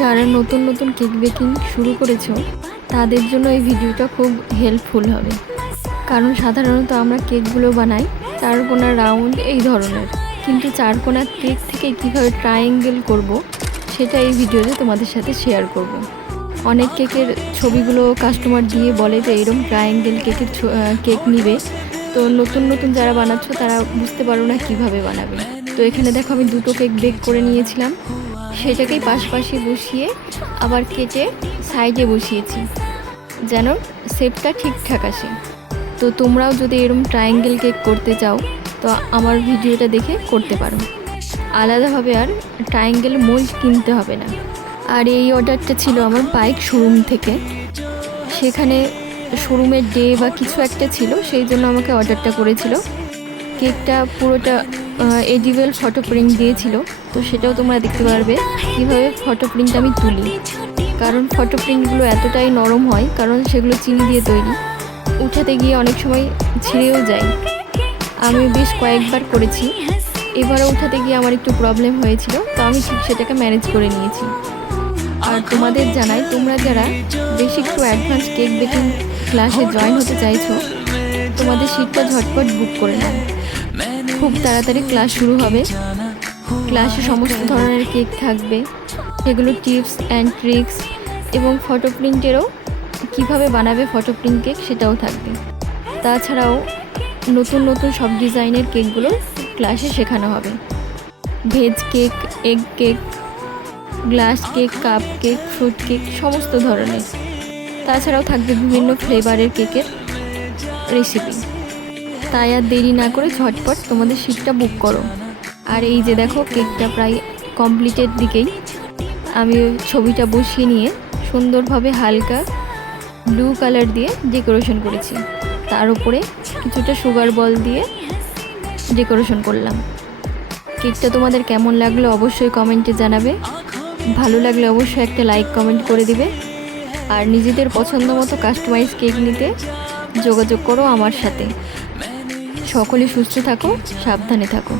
যারা নতুন নতুন কেক বেকিং শুরু করেছো তাদের জন্য এই ভিডিওটা খুব হেল্পফুল হবে, কারণ সাধারণত আমরা কেকগুলো বানাই চারকোনা রাউন্ড এই ধরনের, কিন্তু চারকোনা কেক থেকে কীভাবে ট্রায়াঙ্গেল করব সেটা এই ভিডিওতে তোমাদের সাথে শেয়ার করব। অনেক কেকের ছবিগুলো কাস্টমার দিয়ে বলে যে এরকম ট্রায়াঙ্গেল কেক নিবে, তো নতুন নতুন যারা বানাচ্ছো তারা বুঝতে পারো না কিভাবে বানাবে। তো এখানে দেখো আমি দুটো কেক বেক করে নিয়েছিলাম, সেটাকেই পাশাপাশি বসিয়ে আবার কেটে সাইডে বসিয়েছি যেন শেপটা ঠিকঠাক আসে। তো তোমরাও যদি এরকম ট্রায়াঙ্গেল কেক করতে চাও তো আমার ভিডিওটা দেখে করতে পারো, আলাদাভাবে আর ট্রায়াঙ্গেল মোল্ড কিনতে হবে না। আর এই অর্ডারটা ছিল আমার বাইক শোরুম থেকে, সেখানে শোরুমের ডে বা কিছু একটা ছিল, সেই জন্য আমাকে অর্ডারটা করেছিল। কেকটা পুরোটা এডিবল ফটো প্রিন্ট দিয়েছিল, তো সেটাও তোমরা দেখতে পারবে কীভাবে ফটো প্রিন্ট আমি তুলি, কারণ ফটো প্রিন্টগুলো এতটাই নরম হয় কারণ সেগুলো চিনি দিয়ে তৈরি, উঠাতে গিয়ে অনেক সময় ছিঁড়েও যায়। আমি বেশ কয়েকবার করেছি, এবারও উঠাতে গিয়ে আমার একটু প্রবলেম হয়েছিল, তো আমি ঠিক সেটাকে ম্যানেজ করে নিয়েছি। আর তোমাদের জানাই, তোমরা যারা বেশি একটু অ্যাডভান্স কেক বেকিং ক্লাসে জয়েন হতে চাইছো তোমাদের সিটটা ঝটপট বুক করে নাও, খুব তাড়াতাড়ি ক্লাস শুরু হবে। ক্লাসে সমস্ত ধরনের কেক থাকবে, সেগুলো টিপস অ্যান্ড ট্রিক্স এবং ফটো প্রিন্টেরও কীভাবে বানাবে ফটো প্রিন্ট কেক সেটাও থাকবে। তাছাড়াও নতুন নতুন সব ডিজাইনের কেকগুলো ক্লাসে শেখানো হবে, veg cake, egg cake, glass cake, cup cake, fruit cake, সমস্ত ধরনের। তাছাড়াও থাকবে বিভিন্ন ফ্লেভারের কেকের রেসিপি। তাই আর দেরি না করে ঝটপট তোমাদের সিটটা বুক করো। আর এই যে দেখো কেকটা প্রায় কমপ্লিটের দিকেই, আমি ছবিটা বসিয়ে নিয়ে সুন্দরভাবে হালকা ব্লু কালার দিয়ে ডেকোরেশন করেছি, তার উপরে কিছুটা সুগার বল দিয়ে ডেকোরেশন করলাম। কেকটা তোমাদের কেমন লাগলো অবশ্যই কমেন্টে জানাবে, ভালো লাগলে অবশ্যই একটা লাইক কমেন্ট করে দিবে। আর নিজেদের পছন্দ মতো কাস্টমাইজ কেক নিতে যোগাযোগ করো আমার সাথে। সকলে সুস্থ থাকো, সাবধানে থাকো।